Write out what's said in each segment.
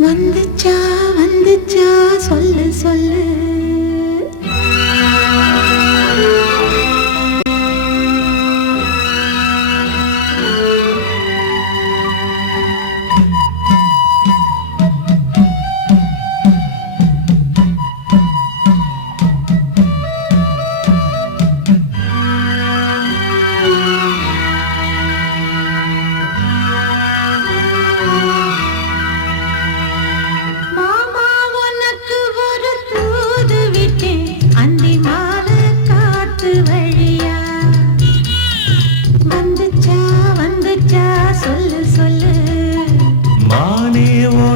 வந்துச்சா வந்துச்சா சொல்லு சொல்லு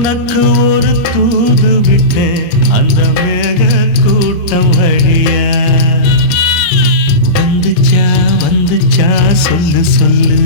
உனக்கு ஒரு தூது விட்டேன் அந்த மேக கூட்டம் வழியா வந்துச்சா வந்துச்சா சொல்லு சொல்லு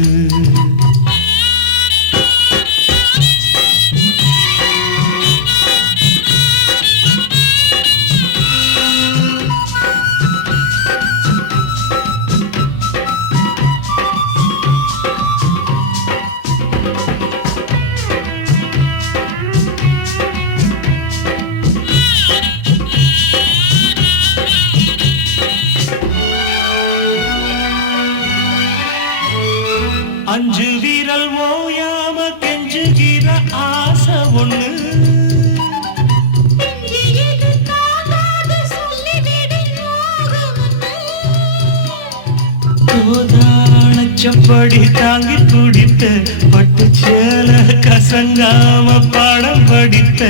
அஞ்சு வீரல் ஓயாம கெஞ்சுகிற ஆசை ஒண்ணு கோதாளச்சப்படி தாங்கி துடித்த பட்டு சேல கசங்காம பாடம் படித்த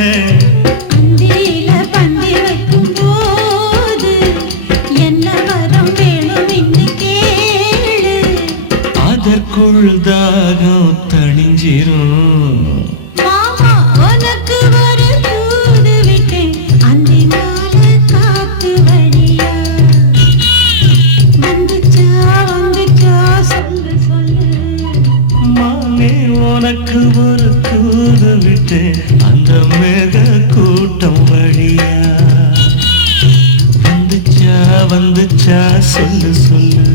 தாகம் தணிஞ்சிரும் மாமா உனக்கு ஒரு தூது விட்டேன் அந்தி மாலை காத்து வழியா வந்துச்சா வந்துச்சா சொல்லு சொல்லு மாமே உனக்கு ஒரு தூது விட்டேன் அந்த மேக கூட்டம் வழியா வந்துச்சா வந்துச்சா சொல்லு சொல்லு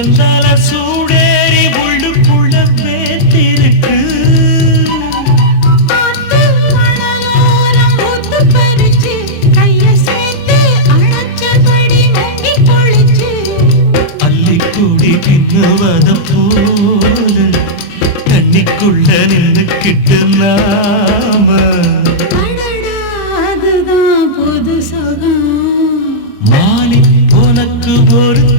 சந்தால சூடேறி உள்ளுக்குள்ள வேத்திருக்கு அள்ளிக்கூடி பின்னுவத போல தண்ணிக்குள்ள நின்னுக்கிட்டு நாம அதுதான் புது சுகம் மாலி உனக்கு ஒரு